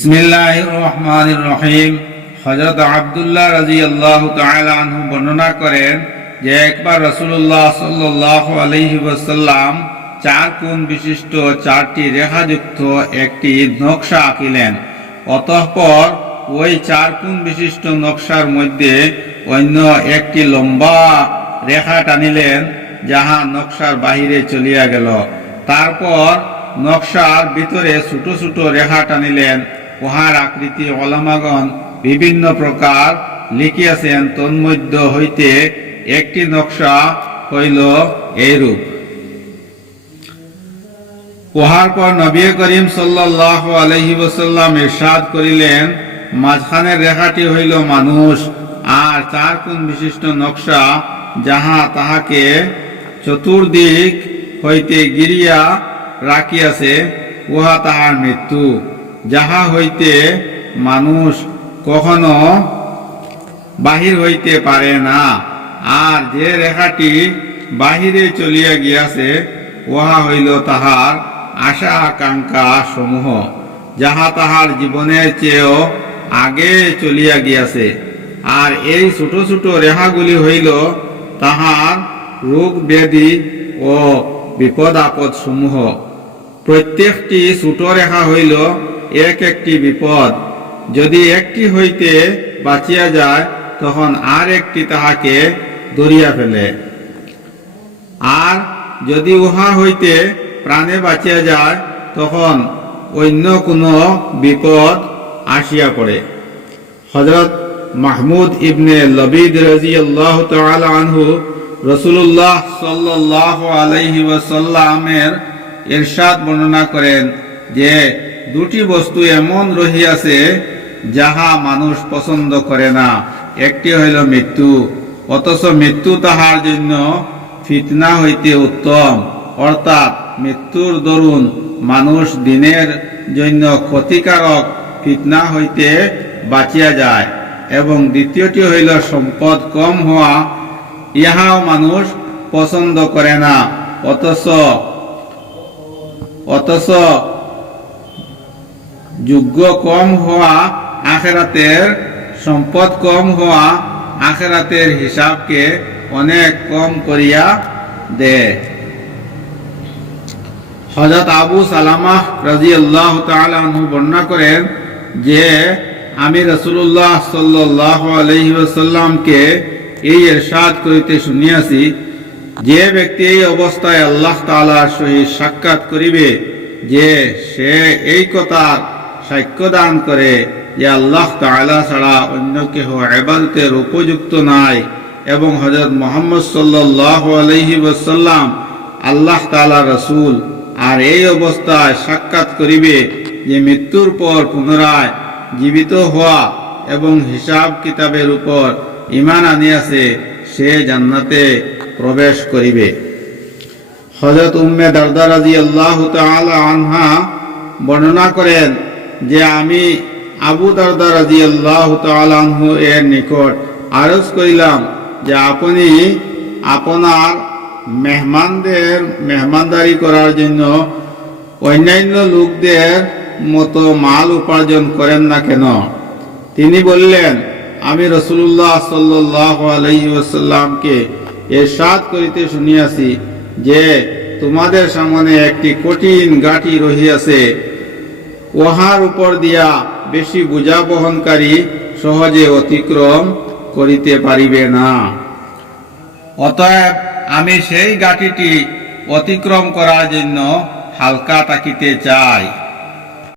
বিসমিল্লাহির রহমানির রহিম। হযরত আব্দুল্লাহ রাদিয়াল্লাহু তাআলা আনহু বর্ণনা করেন যে একবার রাসূলুল্লাহ সাল্লাল্লাহু আলাইহি ওয়াসাল্লাম 4 কোণ বিশিষ্ট 4টি রেখাযুক্ত একটি নকশা আঁকিলেন। অতঃপর ওই 4 কোণ বিশিষ্ট নকশার মধ্যে অন্য একটি লম্বা রেখা টানিলেন, যাহা নকশার বাহিরে চলিয়া গেল। তারপর নকশার ভিতরে ছোট ছোট রেখা টানিলেন। উহার আকৃতি ওলামাগণ বিভিন্ন প্রকার লিখিয়াছেন। তন্মধ্য হইতে একটি নকশা হইল এইরূপ। উহার পর নবী করিম সাল্লাল্লাহু আলাইহি ওয়াসাল্লাম ইরশাদ করিলেন, মাঝখানের রেখাটি হইল মানুষ, আর 4 কোণ বিশিষ্ট নকশা যাহা তাহাকে চতুর্দিক হইতে গিরিয়া রাখিয়াছে, উহা তাহার মৃত্যু, যাহা হইতে মানুষ কখনো বাহির হইতে পারে না। আর যে রেখাটি বাহিরে চলিয়া গিয়াছে, উহা হইল তাহার আশা আকাঙ্ক্ষা সমূহ, যাহা তাহার জীবনের চেয়েও আগে চলিয়া গিয়াছে। আর এই ছোট ছোট রেখাগুলি হইল তাহার রোগ ব্যাধি ও বিপদ আপদ সমূহ। প্রত্যেকটি ছোট রেখা হইল এক একটি বিপদ। যদি একটি হইতে বাঁচিয়া যায়, তখন আর একটি তাহাকে ধরিয়া ফেলে। আর যদি উহা হইতে প্রাণে বাঁচিয়া যায়, তখন অন্য কোনো বিপদ আসিয়া পড়ে। হযরত মাহমুদ ইবনে লবিদ রাদিয়াল্লাহু তাআলা আনহু রাসূলুল্লাহ সাল্লাল্লাহু আলাইহি ওয়াসাল্লামের ইরশাদ বর্ণনা করেন যে, 2টি বস্তু এমন রহিয়াছে যাহা মানুষ পছন্দ করে না। একটি হইল মৃত্যু, অথচ মৃত্যু তাহার জন্য ফিতনা হইতে উত্তম, অর্থাৎ মৃত্যুর দরুন মানুষ দিনের জন্য ক্ষতিকারক ফিতনা হইতে বাঁচিয়া যায়। এবং দ্বিতীয়টি হইল সম্পদ কম হওয়া, ইহাও মানুষ পছন্দ করে না, অথচ যোগ্য কম হওয়া আখিরাতের সম্পদ কম হওয়া আখিরাতের হিসাবকে অনেক কম করিয়া দেয়। হযরত আবু সালামা রাদিয়াল্লাহু তাআলা আনহু বর্ণনা করেন যে, আমি রাসূলুল্লাহ সাল্লাল্লাহু আলাইহি ওয়াসাল্লামকে এই ইরশাদ করিতে শুনিয়াছি, যে ব্যক্তি এই অবস্থায় আল্লাহ তাআলার সহিত সাক্ষাৎ করিবে, যে সে এই কথার সাক্ষ্য দান করে যে আল্লাহ তাআলা ছাড়া অন্য কেহ ইবাদতের উপযুক্ত নাই, এবং হযরত মুহাম্মদ সাল্লাল্লাহু আলাইহি ওয়াসাল্লাম আল্লাহ তাআলার রাসূল, আর এই অবস্থায় সাক্ষাৎ করিবে যে মৃত্যুর পর পুনরায় জীবিত হওয়া এবং হিসাব কিতাবের উপর ঈমান আনিয়াছে, সে জান্নাতে প্রবেশ করিবে। হযরত উম্মে দারদা রাদিয়াল্লাহু তাআলা আনহা বর্ণনা করেন যে, আমি আবু দারদা রাদিয়াল্লাহু তাআলা আনহু এর নিকট আরজ করিলাম যে, আপনি আপনার মেহমানদের মেহমানদারি করার জন্য অন্যান্য লোকদের মতো মাল উপার্জন করেন না কেন? তিনি বললেন, আমি রাসূলুল্লাহ সাল্লাল্লাহু আলাইহি ওয়াসাল্লামকে ইরশাদ করিতে শুনিয়াছি যে, তোমাদের সামনে একটি কঠিন ঘাটি রহিয়াছে, উহার উপর দিয়া বেশি বোঝা বহনকারী সহজে অতিক্রম করিতে পারিবে না। অতএব আমি সেই ঘাটিটি অতিক্রম করার জন্য হালকা তাকিতে চাই।